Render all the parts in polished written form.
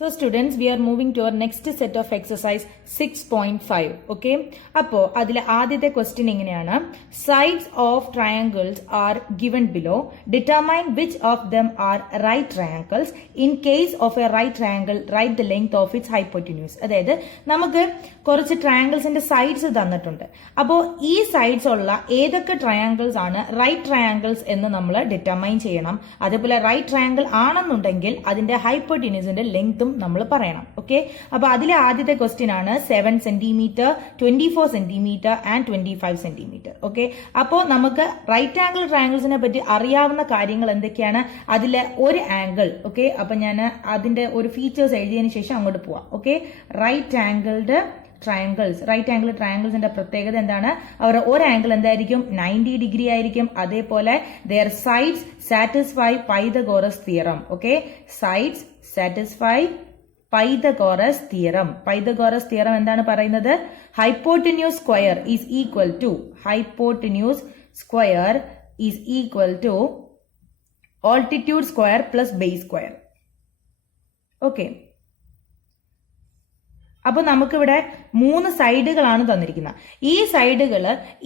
So students, we are moving to our next set of exercise 6.5. Okay. Appo, adile ആദ്യത്തെ question എങ്ങനെയാണ്? Sides of triangles are given below. Determine which of them are right triangles. In case of a right triangle, write the length of its hypotenuse. അതായത് നമുക്ക് കുറച്ച് ട്രയാങ്കിൾസിന്റെ sides തന്നിട്ടുണ്ട്. അപ്പോൾ ഈ sides ഉള്ള ഏതൊക്കെ ട്രയാങ്കിൾസ് ആണ് റൈറ്റ് ട്രയാങ്കിൾസ് എന്ന് നമ്മൾ ഡിറ്റർമൈൻ ചെയ്യണം. അതേപോലെ റൈറ്റ് ട്രയാങ്കിൾ ആണെന്നുണ്ടെങ്കിൽ അതിന്റെ ഹൈപ്പോട്ടിന്യൂസിന്റെ ലെങ്ത് നമ്മൾ പറയണം. ഓക്കെ, അപ്പൊ അതിലെ ആദ്യത്തെ ക്വസ്റ്റ്യൻ ആണ് 7 centimetre, 24 centimetre and 25 centimetre. Okay, അപ്പോ നമുക്ക് റൈറ്റ് ആംഗിൾ ട്രയാങ്കിൾസിനെ പറ്റി അറിയാവുന്ന കാര്യങ്ങൾ എന്തൊക്കെയാണ്? അതിലെ ഒരു ആംഗിൾ. ഓക്കെ, അപ്പൊ ഞാൻ അതിന്റെ ഒരു ഫീച്ചേഴ്സ് എഴുതിയതിനു ശേഷം അങ്ങോട്ട് പോവാം. Okay, right angled triangles, right angle ട്രയാങ്കിൾസിന്റെ പ്രത്യേകത എന്താണ്? അവർ ഒരു ആംഗിൾ എന്തായിരിക്കും? 90 ഡിഗ്രി ആയിരിക്കും. അതേപോലെ their sides satisfy Pythagoras theorem. Okay, sides satisfy Pythagoras theorem. Pythagoras theorem എന്താണ് പറയുന്നത്? Hypotenuse square is equal to altitude square plus base square. Okay, അപ്പൊ നമുക്കിവിടെ 3 സൈഡുകളാണ് തന്നിരിക്കുന്നത്. ഈ സൈഡുകൾ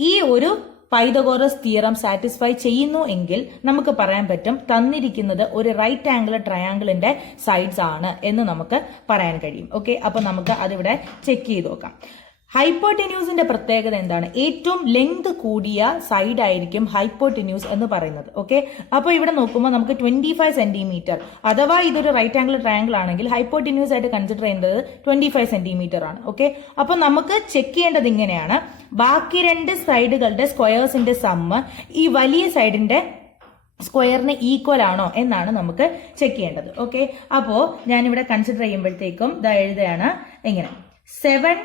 ഈ ഒരു പൈതഗോറസ് തിയറം സാറ്റിസ്ഫൈ ചെയ്യുന്നു എങ്കിൽ നമുക്ക് പറയാൻ പറ്റും തന്നിരിക്കുന്നത് ഒരു റൈറ്റ് ആംഗിൾ ട്രയാംഗിളിന്റെ സൈഡ്സ് ആണ് എന്ന് നമുക്ക് പറയാൻ കഴിയും. ഓക്കെ, അപ്പൊ നമുക്ക് അതിവിടെ ചെക്ക് ചെയ്ത് നോക്കാം. ഹൈപ്പോട്ടിന്യൂസിന്റെ പ്രത്യേകത എന്താണ്? ഏറ്റവും ലെങ്ത് കൂടിയ സൈഡ് ആയിരിക്കും ഹൈപ്പോട്ടിന്യൂസ് എന്ന് പറയുന്നത്. ഓക്കെ, അപ്പൊ ഇവിടെ നോക്കുമ്പോൾ നമുക്ക് 25 സെന്റിമീറ്റർ, അഥവാ ഇതൊരു റൈറ്റ് ആംഗിൾ ട്രയാംഗിൾ ആണെങ്കിൽ ഹൈപ്പോട്ടിന്യൂസ് ആയിട്ട് കൺസിഡർ ചെയ്യുന്നത് 25 സെന്റിമീറ്റർ ആണ്. ഓക്കെ, അപ്പൊ നമുക്ക് ചെക്ക് ചെയ്യേണ്ടത് ഇങ്ങനെയാണ്: ബാക്കി രണ്ട് സൈഡുകളുടെ സ്ക്വയേഴ്സിന്റെ സമ്മ് ഈ വലിയ സൈഡിന്റെ സ്ക്വയറിന് ഈക്വൽ ആണോ എന്നാണ് നമുക്ക് ചെക്ക് ചെയ്യേണ്ടത്. ഓക്കെ, അപ്പോ ഞാനിവിടെ കൺസിഡർ ചെയ്യുമ്പോഴത്തേക്കും ഇതാ എഴുതുകയാണ് ഇങ്ങനെ: 7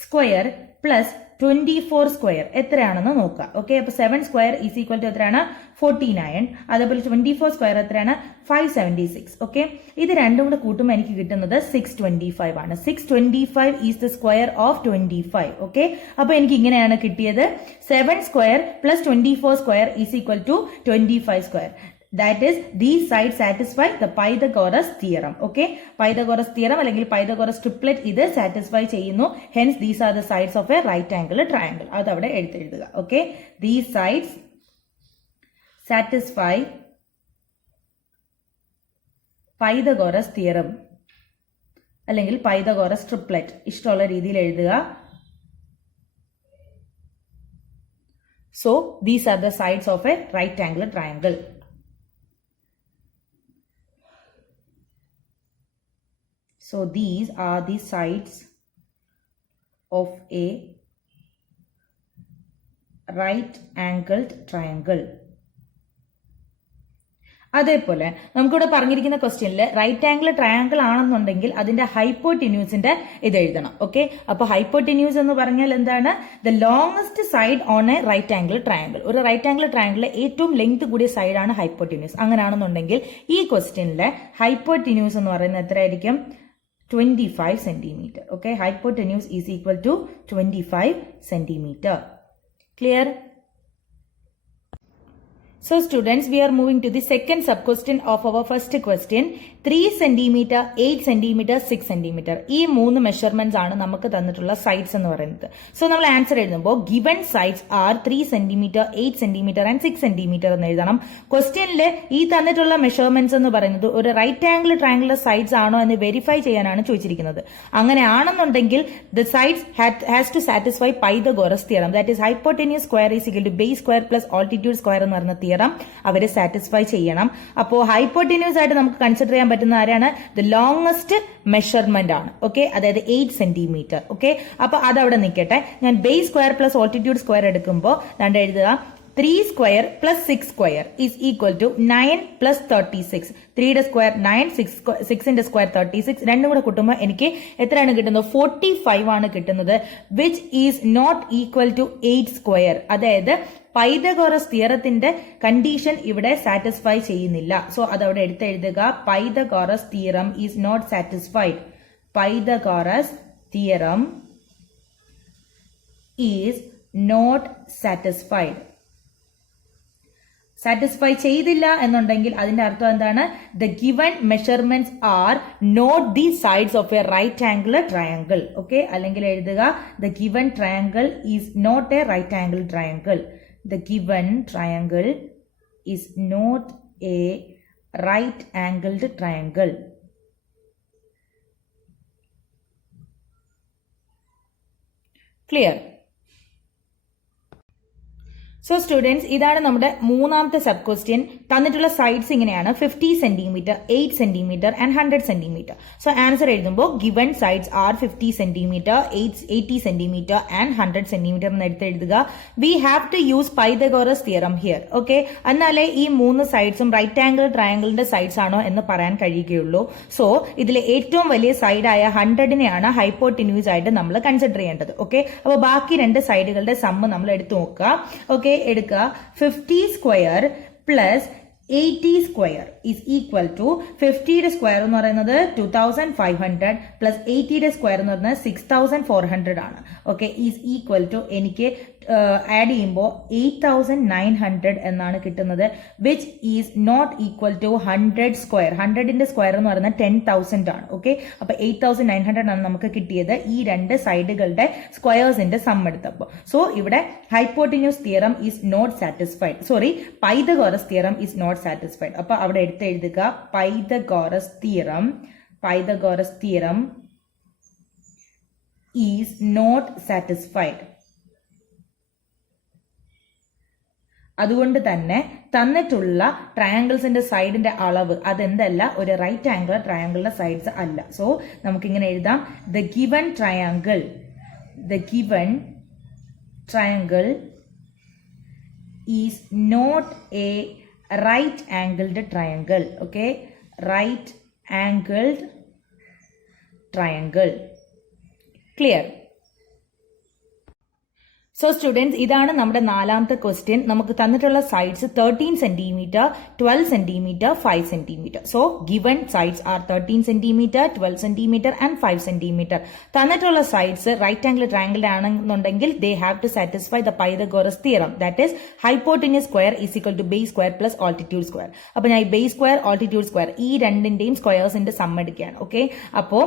സ്ക്വയർ പ്ലസ് 24 സ്ക്വയർ എത്രയാണെന്ന് നോക്കാം. ഓക്കെ, അപ്പൊ 7 സ്ക്വയർ ഈസ് ഈക്വൽ ടു എത്രയാണ്? 49. അതേപോലെ 24 സ്ക്വയർ എത്രയാണ്? 576. ഓക്കെ, ഇത് രണ്ടും കൂടെ കൂട്ടുമ്പോൾ എനിക്ക് കിട്ടുന്നത് 625 ആണ്. 625 is the square of 25. Okay, അപ്പൊ എനിക്ക് ഇങ്ങനെയാണ് കിട്ടിയത്: 7 square plus 24 square is equal to 25 square. That is, these sides satisfy the Pythagoras theorem. Okay, Pythagoras theorem അല്ലെങ്കിൽ Pythagoras triplet ഇത് satisfy ചെയ്യുന്നു. Hence, these are the sides of a right angle triangle. അത് അവിടെ എഴുതുക. Okay, these sides satisfy Pythagoras theorem അല്ലെങ്കിൽ Pythagoras triplet. ഇഷ്ടമുള്ള രീതിയിൽ എഴുതുക. So, these are the sides of a right angle triangle. So these are the sides of a right-angled triangle. അതേപോലെ നമുക്കിവിടെ പറഞ്ഞിരിക്കുന്ന ക്വസ്റ്റ്യനിൽ റൈറ്റ് ആംഗിൾ ട്രയാംഗിൾ ആണെന്നുണ്ടെങ്കിൽ അതിന്റെ ഹൈപ്പോട്ടിന്യൂസിന്റെ ഇത് എഴുതണം. ഓക്കെ, അപ്പൊ ഹൈപ്പോട്ടിന്യൂസ് എന്ന് പറഞ്ഞാൽ എന്താണ്? The longest side on a right angle triangle. ഒരു റൈറ്റ് ആംഗിൾ ട്രയാംഗിളിലെ ഏറ്റവും ലെങ്ത് കൂടിയ സൈഡാണ് ഹൈപ്പോട്ടിന്യൂസ്. അങ്ങനെയാണെന്നുണ്ടെങ്കിൽ ഈ ക്വസ്റ്റ്യനിലെ ഹൈപ്പോട്ടിന്യൂസ് എന്ന് പറയുന്നത് എത്രയായിരിക്കും? 25 centimeter. Okay, hypotenuse is equal to 25 centimeter. Clear? So students, we are moving to the second sub question of our first question. 3 centimeter, 8 centimeter, 6 centimeter. ഈ 3 മെഷർമെന്റ്സ് ആണ് നമുക്ക് തന്നിട്ടുള്ള സൈഡ്സ് എന്ന് പറയുന്നത്. സോ നമ്മൾ ആൻസർ എഴുതുമ്പോൾ given sides R 3 centimetre, 8 centimetre and 6 centimetre എന്ന് എഴുതണം. ക്വസ്റ്റ്യനിൽ ഈ തന്നിട്ടുള്ള മെഷർമെന്റ്സ് എന്ന് പറയുന്നത് ഒരു റൈറ്റ് ആംഗിൾ ട്രയാംഗിൾ സൈഡ്സ് ആണോ എന്ന് വെരിഫൈ ചെയ്യാനാണ് ചോദിച്ചിരിക്കുന്നത്. അങ്ങനെ ആണെന്നുണ്ടെങ്കിൽ the sides has to satisfy Pythagoras theorem. That is hypotenuse square is equal to base square plus altitude square എന്ന് പറയുന്ന തിയറം അവരെ സാറ്റിസ്ഫൈ ചെയ്യണം. അപ്പോൾ ഹൈപ്പോട്ടിന്യൂസ് ആയിട്ട് നമുക്ക് കൺസിഡർ ചെയ്യാൻ പറ്റുന്ന ആരാണ്? ദ ലോങ്സ്റ്റ് മെഷർമെന്റ് ആണ്. ഓക്കെ, അതായത് 8 സെന്റിമീറ്റർ. ഓക്കെ, അപ്പൊ അതവിടെ നിൽക്കട്ടെ. ഞാൻ base square plus altitude square എടുക്കുമ്പോൾ രണ്ട് എഴുതുക: 3 square plus 6 square is equal to 9 plus 36. 3യുടെ സ്ക്വയർ 9, 6ന്റെ സ്ക്വയർ 36. രണ്ടും കൂടെ കൂട്ടുമ്പോൾ എനിക്ക് എത്രയാണ് കിട്ടുന്നത്? 45 ആണ് കിട്ടുന്നത്. Which is not equal to 8 square. അതായത് പൈതഗോറസ് തിയറത്തിന്റെ കണ്ടീഷൻ ഇവിടെ സാറ്റിസ്ഫൈ ചെയ്യുന്നില്ല. സോ അതവിടെ എടുത്തെഴുതുക: Pythagoras theorem is not satisfied. Pythagoras theorem is not satisfied. Satisfy ചെയ്തില്ല എന്നുണ്ടെങ്കിൽ അതിന്റെ അർത്ഥം എന്താണ്? The given measurements are not the sides of a right angle triangle. Okay, അല്ലെങ്കിൽ എഴുതുക the given triangle is not a right angle triangle. The given triangle is not a right angled triangle. Clear? So students, ഇതാണ് നമ്മുടെ മൂന്നാമത്തെ sub question. തന്നിട്ടുള്ള sides ഇങ്ങനെയാണ്: 50 centimetre, 8 centimetre and 100 centimetre. So answer എഴുതുമ്പോൾ given sides are 50 centimetre, 80 centimetre and 100 centimetre എന്ന് എഴുതുക. We have to use Pythagoras theorem here. Okay, എന്നാലേ ഈ മൂന്ന് സൈഡ്സും റൈറ്റ് ആംഗിൾ ട്രയാങ്കിളിന്റെ സൈഡ്സ് ആണോ എന്ന് പറയാൻ കഴിയുകയുള്ളൂ. സോ ഇതിലെ ഏറ്റവും വലിയ സൈഡായ 100നെയാണ് ഹൈപ്പോട്ടിന്യൂസ് ആയിട്ട് നമ്മൾ കൺസിഡർ ചെയ്യേണ്ടത്. ഓക്കെ, അപ്പോൾ ബാക്കി രണ്ട് സൈഡുകളുടെ സമ്മ് നമ്മൾ എടുത്തു നോക്കുക. ഓക്കെ, എടുക്കുക 50 square plus 80 square is equal to 50യുടെ സ്ക്വയർ എന്ന് പറയുന്നത് 2500 പ്ലസ് 80യുടെ സ്ക്വയർ എന്ന് പറയുന്നത് 6400 ആണ്. ഓക്കെ, ഈസ് ഈക്വൽ ടു എനിക്ക് ആഡ് ചെയ്യുമ്പോൾ 8900 എന്നാണ് കിട്ടുന്നത്, which is not equal to 100 square. 100ന്റെ സ്ക്വയർ എന്ന് പറയുന്നത് 10,000 ആണ്. ഓക്കെ, അപ്പൊ 8900 ആണ് നമുക്ക് കിട്ടിയത് ഈ രണ്ട് സൈഡുകളുടെ സ്ക്വയേഴ്സിന്റെ സം എടുത്തപ്പോൾ. സോ ഇവിടെ hypotenuse theorem is not satisfied. Sorry, Pythagoras theorem is not satisfied. അപ്പൊ അവിടെ എടുത്തെഴുതുക Pythagoras theorem is not satisfied. അതുകൊണ്ട് തന്നെ തന്നിട്ടുള്ള ട്രയാങ്കിൾസിന്റെ സൈഡിന്റെ അളവ് അതെന്തല്ല, ഒരു റൈറ്റ് ആംഗിൾ ട്രയാങ്കിളിന്റെ സൈഡ്സ് അല്ല. സോ നമുക്കിങ്ങനെ എഴുതാം: the given triangle is not a right angled triangle. Okay, right angled triangle. Clear? So students, ഇതാണ് നമ്മുടെ നാലാമത്തെ ക്വസ്റ്റ്യൻ. നമുക്ക് തന്നിട്ടുള്ള sides 13 centimetre, 12 centimetre, 5 centimetre. So given sides are 13 centimetre, 12 centimetre and 5 centimetre. തന്നിട്ടുള്ള sides right angle triangle ആണെന്നുണ്ടെങ്കിൽ they have to satisfy the Pythagoras theorem. That is hypotenuse square is equal to base square plus altitude square. അപ്പൊ ഞാൻ ഈ base square, altitude square ഈ രണ്ടിന്റെയും സ്ക്വയേഴ്സിന്റെ some എടുക്കുകയാണ്. Okay, അപ്പോ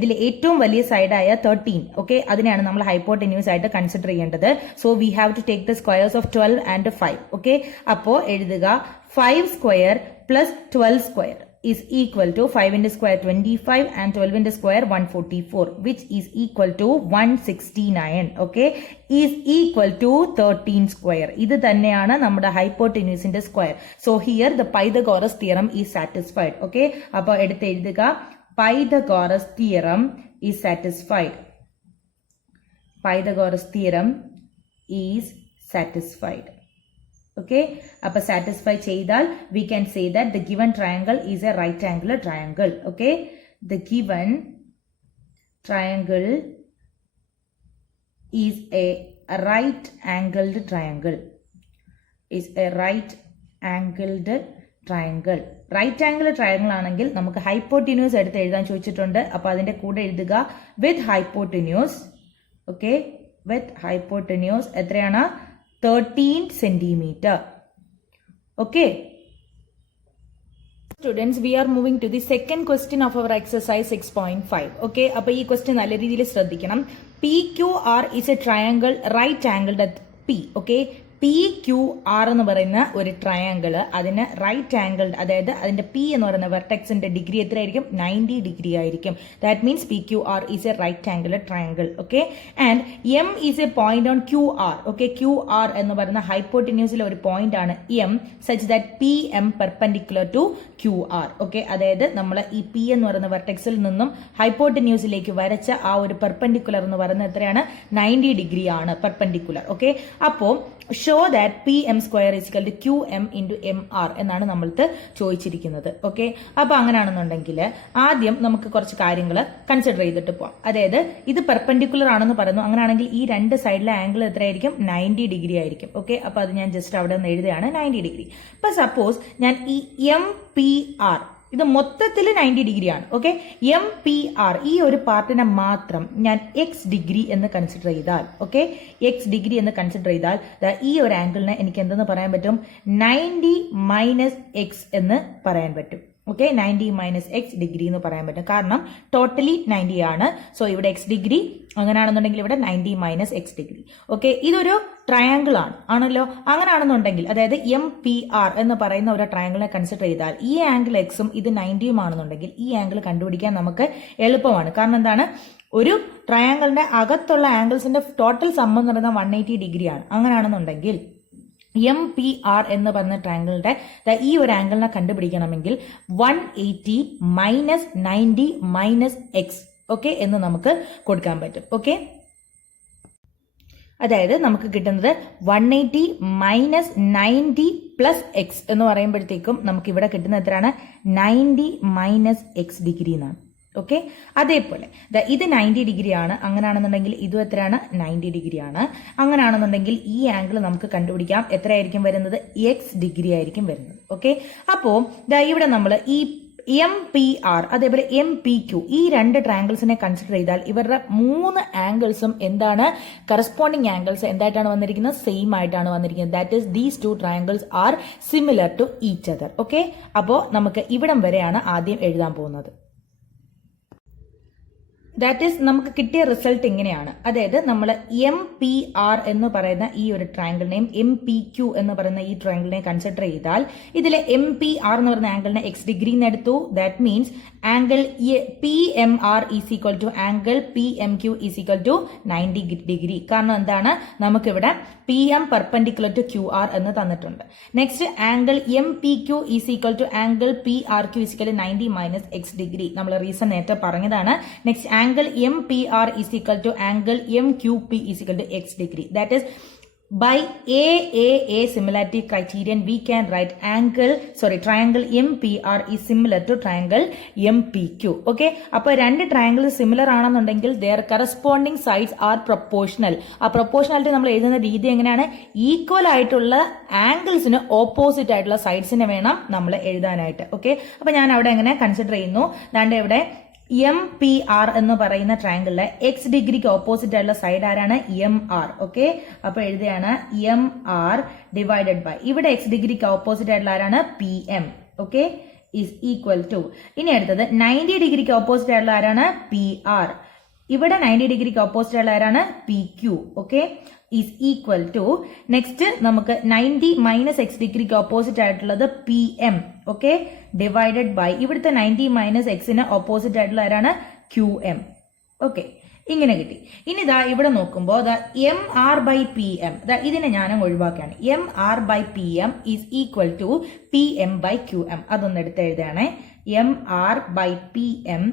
ഇതിൽ ഏറ്റവും വലിയ സൈഡായ 13, ഓക്കെ, അതിനെയാണ് നമ്മൾ ഹൈപ്പോട്ടിന്യൂസ് ആയിട്ട് കൺസിഡർ ചെയ്യേണ്ടത്. So we have to take the squares of 12 and 5. Okay, അപ്പോ എഴുതുക 5 square plus 12 square is equal to 5ന്റെ സ്ക്വയർ 25 and 12ന്റെ square 144, which is equal to 169. Okay, is equal to 13 square. ഇത് തന്നെയാണ് നമ്മുടെ ഹൈപ്പോട്ടിന്യൂസിന്റെ square. So here the Pythagoras theorem is satisfied. Okay, അപ്പോൾ എടുത്തെഴുതുക Pythagoras theorem is satisfied. Pythagoras theorem is satisfied. Okay, appo satisfy cheydal we can say that the given triangle is a right angular triangle. Okay, the given triangle is a right angled triangle. Is a right angled triangle. Right angle triangle ആണെങ്കിൽ നമുക്ക് hypotenuse എടുത്ത് എഴുതാൻ ചോദിച്ചിട്ടുണ്ട്. അപ്പോൾ അതിന്റെ കൂടെ എഴുതുക with hypotenuse. Okay, with hypotenuse എത്രയാണ്? 13 സെന്റിമീറ്റർ. Okay students, we are moving to the second question of our exercise 6.5. Okay, അപ്പൊ ഈ ക്വസ്റ്റ്യൻ നല്ല രീതിയിൽ ശ്രദ്ധിക്കണം. PQR is a triangle right angled at P. Okay, PQR എന്ന് പറയുന്ന ഒരു ട്രയാങ്കിള് അതിന് റൈറ്റ് ആംഗിൾഡ്, അതായത് അതിന്റെ P എന്ന് പറയുന്ന വെർട്ടെക്സിന്റെ ഡിഗ്രി എത്രയായിരിക്കും? 90 ഡിഗ്രി ആയിരിക്കും. That means PQR is a right angled triangle. Okay, and M is a point on QR. Okay, QR എന്ന് പറയുന്ന ഹൈപ്പോട്ടിന്യൂസിലെ ഒരു പോയിന്റ് ആണ് M, such that PM perpendicular to QR. Okay, അതായത് നമ്മൾ ഈ P എന്ന് പറയുന്ന വെർട്ടെക്സിൽ നിന്നും ഹൈപ്പോട്ടിന്യൂസിലേക്ക് വരച്ച ആ ഒരു പെർപെൻഡിക്കുലർ എന്ന് പറയുന്നത് എത്രയാണ്? 90 ഡിഗ്രി ആണ് പെർപെൻഡിക്കുലർ. ഓക്കെ, അപ്പോൾ show that PM square is equal to QM into MR എന്നാണ് നമ്മൾക്ക് ചോദിച്ചിരിക്കുന്നത്. ഓക്കെ, അപ്പൊ അങ്ങനെയാണെന്നുണ്ടെങ്കിൽ ആദ്യം നമുക്ക് കുറച്ച് കാര്യങ്ങൾ കൺസിഡർ ചെയ്തിട്ട് പോവാം. അതായത് ഇത് പെർപെൻഡിക്കുലർ ആണെന്ന് പറയുന്നു. അങ്ങനെയാണെങ്കിൽ ഈ രണ്ട് സൈഡിലെ ആംഗിൾ എത്രയായിരിക്കും? 90 ഡിഗ്രി ആയിരിക്കും. ഓക്കെ, അപ്പൊ അത് ഞാൻ ജസ്റ്റ് അവിടെ നിന്ന് എഴുതുകയാണ് 90 ഡിഗ്രി. ഇപ്പൊ സപ്പോസ് ഞാൻ ഈ MPR ഇത് മൊത്തത്തിൽ 90 ഡിഗ്രിയാണ്. ഓക്കെ, MPR ഈ ഒരു പാർട്ടിനെ മാത്രം ഞാൻ എക്സ് ഡിഗ്രി എന്ന് കൺസിഡർ ചെയ്താൽ, ഓക്കെ, എക്സ് ഡിഗ്രി എന്ന് കൺസിഡർ ചെയ്താൽ ഈ ഒരു ആംഗിളിനെ എനിക്ക് എന്തെന്ന് പറയാൻ പറ്റും? 90 മൈനസ് എക്സ് എന്ന് പറയാൻ പറ്റും. ഓക്കെ, 90 മൈനസ് എക്സ് ഡിഗ്രി എന്ന് പറയാൻ പറ്റും. കാരണം ടോട്ടലി 90 ആണ്. സോ ഇവിടെ എക്സ് ഡിഗ്രി, അങ്ങനെയാണെന്നുണ്ടെങ്കിൽ ഇവിടെ 90 മൈനസ് എക്സ് ഡിഗ്രി. ഓക്കെ, ഇതൊരു ട്രയാങ്കിൾ ആണല്ലോ. അങ്ങനെയാണെന്നുണ്ടെങ്കിൽ അതായത് MPR എന്ന് പറയുന്ന ഒരു ട്രയാങ്കിളിനെ കൺസിഡർ ചെയ്താൽ ഈ ആംഗിൾ എക്സും ഇത് 90 ആണെന്നുണ്ടെങ്കിൽ ഈ ആംഗിൾ കണ്ടുപിടിക്കാൻ നമുക്ക് എളുപ്പമാണ്. കാരണം എന്താണ്? ഒരു ട്രയാങ്കിളിന്റെ അകത്തുള്ള ആംഗിൾസിന്റെ ടോട്ടൽ സം എന്ന് പറയുന്നത് 180 ഡിഗ്രിയാണ്. അങ്ങനെയാണെന്നുണ്ടെങ്കിൽ MPR എന്ന് പറഞ്ഞ ട്രയാങ്കിളിന്റെ ഈ ഒരു ആംഗിളിനെ കണ്ടുപിടിക്കണമെങ്കിൽ 180 മൈനസ് 90 മൈനസ് എക്സ്, ഓക്കെ, എന്ന് നമുക്ക് കൊടുക്കാൻ പറ്റും. ഓക്കെ, അതായത് നമുക്ക് കിട്ടുന്നത് 180 മൈനസ് 90 പ്ലസ് എക്സ് എന്ന് പറയുമ്പോഴത്തേക്കും നമുക്ക് ഇവിടെ കിട്ടുന്ന എത്രയാണ്? 90 മൈനസ് എക്സ് ഡിഗ്രി എന്നാണ്. ഓക്കെ, അതേപോലെ ഇത് 90 ഡിഗ്രി ആണ്. അങ്ങനെയാണെന്നുണ്ടെങ്കിൽ ഇതും എത്രയാണ്? 90 ഡിഗ്രി ആണ്. അങ്ങനെയാണെന്നുണ്ടെങ്കിൽ ഈ ആംഗിൾ നമുക്ക് കണ്ടുപിടിക്കാം. എത്രയായിരിക്കും വരുന്നത്? എക്സ് ഡിഗ്രി ആയിരിക്കും വരുന്നത്. ഓക്കെ, അപ്പോ ഇവിടെ നമ്മൾ ഈ MPR അതേപോലെ MPQ ഈ രണ്ട് ട്രയാങ്കിൾസിനെ കൺസിഡർ ചെയ്താൽ ഇവരുടെ 3 ആംഗിൾസും എന്താണ്? കറസ്പോണ്ടിങ് ആംഗിൾസ് എന്തായിട്ടാണ് വന്നിരിക്കുന്നത്? സെയിം ആയിട്ടാണ് വന്നിരിക്കുന്നത്. That is these 2 triangles are similar to each other. Okay, അപ്പോൾ നമുക്ക് ഇവിടം വരെയാണ് ആദ്യം എഴുതാൻ പോകുന്നത്. ദാറ്റ് ഈസ് നമുക്ക് കിട്ടിയ റിസൾട്ട് ഇങ്ങനെയാണ്. അതായത് നമ്മൾ MPR എന്ന് പറയുന്ന ഈ ഒരു ട്രയാങ്കിളിനെയും MPQ എന്ന് പറയുന്ന ഈ ട്രയാങ്കിളിനെ കൺസിഡർ ചെയ്താൽ ഇതിലെ MPR എന്ന് പറയുന്ന ആംഗിളിനെ എക്സ് ഡിഗ്രി എന്ന് എടുത്തു. That means angle PMR is equal to angle PMQ is equal to 90 degree. കാരണം എന്താണ്? നമുക്കിവിടെ PM പെർപെൻഡിക്കുലർ ടു QR എന്ന് തന്നിട്ടുണ്ട്. Next angle MPQ is equal to angle PRQ is equal to 90 minus x degree. നമ്മൾ reason നേരത്തെ പറഞ്ഞതാണ്. Next angle MPR is equal to angle MQP is equal to x degree. That is, by AAA similarity criterion we can write triangle MPR is similar to triangle MPQ. Okay, അപ്പോൾ രണ്ട് triangle similar ആണെന്നുണ്ടെങ്കിൽ their corresponding sides are proportional. ആ proportionality നമ്മൾ എഴുതുന്ന രീതി എങ്ങനെയാണ്? Equal ആയിട്ടുള്ള ആംഗിൾസിന് ഓപ്പോസിറ്റ് ആയിട്ടുള്ള സൈഡ്സിനെ വേണം നമ്മൾ എഴുതാനായിട്ട്. ഓക്കെ, അപ്പൊ ഞാൻ അവിടെ എങ്ങനെ കൺസിഡർ ചെയ്യുന്നു? ദാണ്ട് ഇവിടെ MPR എന്ന് പറയുന്ന ട്രയാങ്കിളിലെ എക്സ് ഡിഗ്രിക്ക് ഓപ്പോസിറ്റ് ആയിട്ടുള്ള സൈഡ് ആരാണ്? MR. ഓക്കെ, അപ്പൊ എഴുതുകയാണ് MR ഡിവൈഡഡ് ബൈ ഇവിടെ എക്സ് ഡിഗ്രിക്ക് ഓപ്പോസിറ്റ് ആയിട്ടുള്ള ആരാണ്? PM. Okay, is equal to ഇനി അടുത്തത് 90 ഡിഗ്രിക്ക് ഓപ്പോസിറ്റ് ആയിട്ടുള്ള ആരാണ്? PR. ഇവിടെ 90 ഡിഗ്രിക്ക് ഓപ്പോസിറ്റ് ആയിട്ടുള്ള ആരാണ്? PQ. Okay, is equal to next നമുക്ക് 90 മൈനസ് എക്സ് ഡിഗ്രിക്ക് ഓപ്പോസിറ്റ് ആയിട്ടുള്ളത് PM. ഓക്കെ, ഡിവൈഡഡ് ബൈ ഇവിടുത്തെ 90 മൈനസ് എക്സിന് ഓപ്പോസിറ്റ് ആയിട്ടുള്ള ആരാണ്? QM. ഓക്കെ, ഇങ്ങനെ കിട്ടി. ഇനി ഇതാ ഇവിടെ നോക്കുമ്പോൾ MR ബൈ PM ഇതിനെ ഞാനും ഒഴിവാക്കുകയാണ്. MR by PM is equal to PM by QM. അതൊന്ന് എടുത്ത് എഴുതുകയാണേ. MR by PM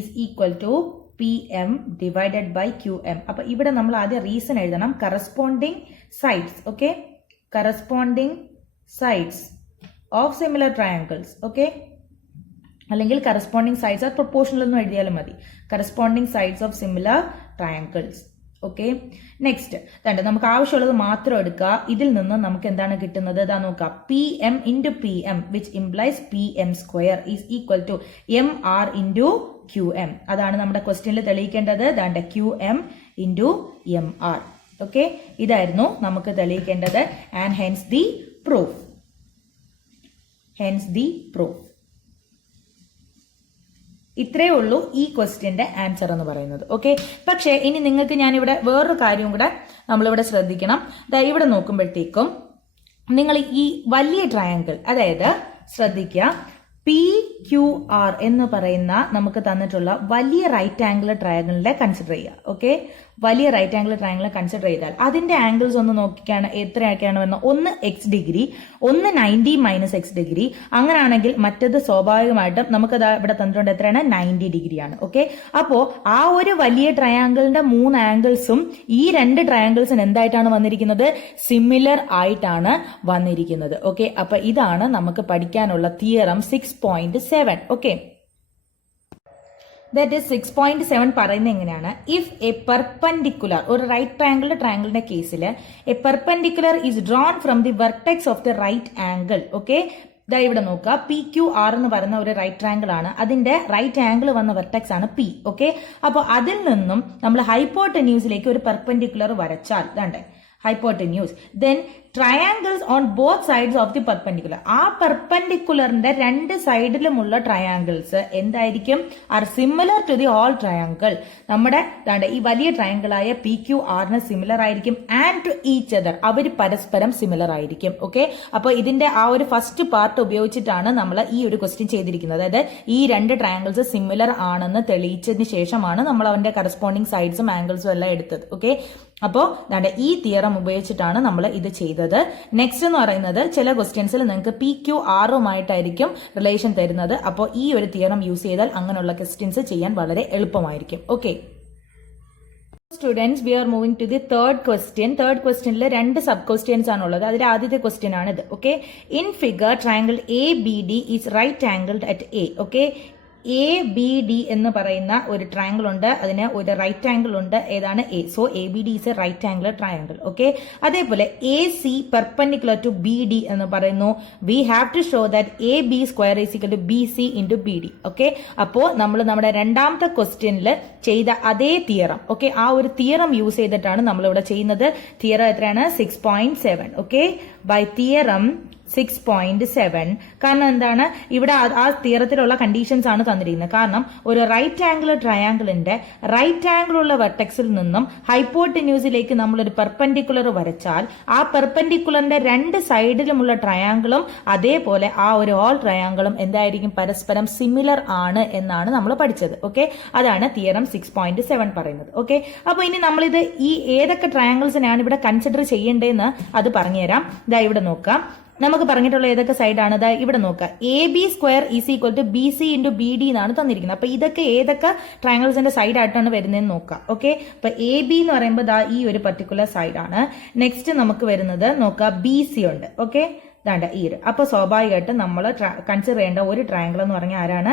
is equal to PM divided by QM. അപ്പൊ ഇവിടെ നമ്മൾ ആദ്യം റീസൺ എഴുതണം. Corresponding sides, okay, corresponding sides of similar triangles. Okay, അല്ലെങ്കിൽ കറസ്പോണ്ടിങ് സൈഡ്സ് ഓഫ് പ്രൊപ്പോർഷണൽ എന്ന് എഴുതിയാലും മതി. Corresponding sides of similar triangles. Okay, next നമുക്ക് ആവശ്യമുള്ളത് മാത്രം എടുക്കുക. ഇതിൽ നിന്ന് നമുക്ക് എന്താണ് കിട്ടുന്നത്? ഇതാ നോക്കാം. PM into PM which implies PM square is equal to MR into QM. അതാണ് നമ്മുടെ ക്വസ്റ്റ്യനിൽ തെളിയിക്കേണ്ടത്. ദാണ്ട് QM ഇൻറ്റു MR. ഓക്കെ, ഇതായിരുന്നു നമുക്ക് തെളിയിക്കേണ്ടത്. And hence the proof. Hence the proof. ഇത്രയേ ഉള്ളൂ ഈ ക്വസ്റ്റ്യന്റെ ആൻസർ എന്ന് പറയുന്നത്. ഓക്കെ, പക്ഷേ ഇനി നിങ്ങൾക്ക് ഞാനിവിടെ വേറൊരു കാര്യം കൂടെ നമ്മളിവിടെ ശ്രദ്ധിക്കണം. ഇവിടെ നോക്കുമ്പോഴത്തേക്കും നിങ്ങൾ ഈ വലിയ ട്രയാങ്കിൾ, അതായത് ശ്രദ്ധിക്കുക, PQR എന്ന് പറയുന്ന നമുക്ക് തന്നിട്ടുള്ള വലിയ റൈറ്റ് ആംഗിൾ ട്രയാങ്കിളിനെ കൺസിഡർ ചെയ്യുക. ഓക്കെ, വലിയ റൈറ്റ് ആംഗിൾ ട്രയാങ്കിൾ കൺസിഡർ ചെയ്താൽ അതിന്റെ ആംഗിൾസ് ഒന്ന് നോക്കിക്കാണ് എത്രയൊക്കെയാണ് വരുന്നത്. ഒന്ന് എക്സ് ഡിഗ്രി, ഒന്ന് 90 മൈനസ് എക്സ് ഡിഗ്രി. അങ്ങനെയാണെങ്കിൽ മറ്റത് സ്വാഭാവികമായിട്ടും നമുക്ക് ഇവിടെ തന്നിട്ടുണ്ട് എത്രയാണ്? 90 ഡിഗ്രിയാണ്. ഓക്കെ, അപ്പോ ആ ഒരു വലിയ ട്രയാങ്കിളിന്റെ 3 ആംഗിൾസും ഈ രണ്ട് ട്രയാങ്കിൾസിന് എന്തായിട്ടാണ് വന്നിരിക്കുന്നത്? സിമിലർ ആയിട്ടാണ് വന്നിരിക്കുന്നത്. ഓക്കെ, അപ്പൊ ഇതാണ് നമുക്ക് പഠിക്കാനുള്ള തിയറം 6.7. ഓക്കെ, ദാറ്റ് ഈസ് 6.7 പറയുന്നത് എങ്ങനെയാണ്? ഇഫ് എ പെർപെൻഡിക്കുലർ, ഒരു റൈറ്റ് ട്രയാങ്കിളിന്റെ കേസിൽ a perpendicular is drawn from the vertex of the right angle. Okay, ഇതാ ഇവിടെ നോക്കുക, PQR എന്ന് പറയുന്ന ഒരു റൈറ്റ് ട്രയാങ്കിൾ ആണ്. അതിന്റെ റൈറ്റ് ആംഗിൾ വന്ന വെർട്ടെക്സ് ആണ് P. ഓക്കെ, അപ്പോൾ അതിൽ നിന്നും നമ്മൾ ഹൈപ്പോട്ടന്യൂസിലേക്ക് ഒരു പെർപെൻഡിക്കുലർ വരച്ചാൽ ഇതാണ്ട് hypotenuse, then triangles on both sides of the perpendicular. ആ പെർപെൻഡിക്കുലറിന്റെ രണ്ട് സൈഡിലുമുള്ള ട്രയാങ്കിൾസ് എന്തായിരിക്കും? Are similar to the whole triangle. നമ്മുടെ ഈ വലിയ ട്രയാങ്കിളായ PQR സിമിലർ ആയിരിക്കും. ആൻഡ് ടു ഈച്ച് അതർ, അവർ പരസ്പരം സിമിലർ ആയിരിക്കും. ഓക്കെ, അപ്പോൾ ഇതിന്റെ ആ ഒരു ഫസ്റ്റ് പാർട്ട് ഉപയോഗിച്ചിട്ടാണ് നമ്മൾ ഈ ഒരു ക്വസ്റ്റ്യൻ ചെയ്തിരിക്കുന്നത്. അതായത് ഈ രണ്ട് ട്രയാങ്കിൾസ് സിമിലർ ആണെന്ന് തെളിയിച്ചതിന് ശേഷമാണ് നമ്മൾ അവന്റെ കറസ്പോണ്ടിങ് സൈഡ്സും ആംഗിൾസും എല്ലാം എടുത്തത്. ഓക്കെ, അപ്പോൾ ഈ തിയറം ഉപയോഗിച്ചിട്ടാണ് നമ്മൾ ഇത് ചെയ്തത്. നെക്സ്റ്റ് എന്ന് പറയുന്നത് ചില ക്വസ്റ്റ്യൻസിൽ നിങ്ങൾക്ക് PQRുമായിട്ടായിരിക്കും റിലേഷൻ തരുന്നത്. അപ്പോൾ ഈ ഒരു തിയറം യൂസ് ചെയ്താൽ അങ്ങനെയുള്ള ക്വസ്റ്റ്യൻസ് ചെയ്യാൻ വളരെ എളുപ്പമായിരിക്കും. Okay students, we are moving to the third question. Third ക്വസ്റ്റ്യനിൽ രണ്ട് സബ് ക്വസ്റ്റ്യൻസ് ആണുള്ളത്. അതിൽ ആദ്യത്തെ ക്വസ്റ്റ്യൻ ആണ് ഇത്. Okay, in figure triangle ABD is right angled at A. Okay, ABD എന്ന് പറയുന്ന ഒരു ട്രയാങ്കിൾ ഉണ്ട്, അതിന് ഒരു റൈറ്റ് ആംഗിൾ ഉണ്ട്, ഏതാണ് A. So ABD is a right angle triangle. Okay, അതേപോലെ AC പെർപെൻഡിക്കുലർ ടു BD എന്ന് പറയുന്നു. We have to show that AB square is equal to BC into BD. Okay, അപ്പോൾ നമ്മൾ നമ്മുടെ രണ്ടാമത്തെ ക്വസ്റ്റ്യനിൽ ചെയ്ത അതേ തിയറം, ഓക്കെ, ആ ഒരു തിയറം യൂസ് ചെയ്തിട്ടാണ് നമ്മൾ ഇവിടെ ചെയ്യുന്നത്. തിയറം എത്രയാണ്? 6.7. Okay, by theorem 6.7. കാരണം എന്താണ്? ഇവിടെ ആ തിയറത്തിലുള്ള കണ്ടീഷൻസ് ആണ് തന്നിരിക്കുന്നത്. കാരണം ഒരു റൈറ്റ് ആംഗിൾ ട്രയാങ്കിളിന്റെ റൈറ്റ് ആംഗിൾ ഉള്ള വെർട്ടെക്സിൽ നിന്നും ഹൈപ്പോട്ടന്യൂസിലേക്ക് നമ്മളൊരു പെർപെൻഡിക്കുലർ വരച്ചാൽ ആ പെർപെൻഡിക്കുലറിന്റെ രണ്ട് സൈഡിലുമുള്ള ട്രയാങ്കിളും അതേപോലെ ആ ഒരു ഹോൾ ട്രയാങ്കിളും എന്തായിരിക്കും? പരസ്പരം സിമിലർ ആണ് എന്നാണ് നമ്മൾ പഠിച്ചത്. ഓക്കെ, അതാണ് തിയറം 6.7 പറയുന്നത്. ഓക്കെ, അപ്പൊ ഇനി നമ്മളിത് ഈ ഏതൊക്കെ ട്രയാങ്കിൾസിനാണ് ഇവിടെ കൺസിഡർ ചെയ്യേണ്ടതെന്ന് അത് പറഞ്ഞുതരാം. ഇതാ ഇവിടെ നോക്കാം, നമുക്ക് പറഞ്ഞിട്ടുള്ള ഏതൊക്കെ സൈഡാണ്? ഇതാ ഇവിടെ നോക്കുക, AB square is equal to BC into BD എന്നാണ് തന്നിരിക്കുന്നത്. അപ്പൊ ഇതൊക്കെ ഏതൊക്കെ ട്രയാങ്കിൾസിന്റെ സൈഡ് ആയിട്ടാണ് വരുന്നതെന്ന് നോക്കാം. ഓക്കെ, അപ്പൊ AB എന്ന് പറയുമ്പോൾ ദാ ഈ ഒരു പർട്ടിക്കുലർ സൈഡാണ്. നെക്സ്റ്റ് നമുക്ക് വരുന്നത് നോക്കുക, BC ഉണ്ട്. ഓക്കെ, ദാണ്ട ഈ ഒരു, അപ്പൊ സ്വാഭാവികമായിട്ടും നമ്മൾ കൺസിഡർ ചെയ്യേണ്ട ഒരു ട്രയാങ്കിൾ എന്ന് പറഞ്ഞാൽ ആരാണ്?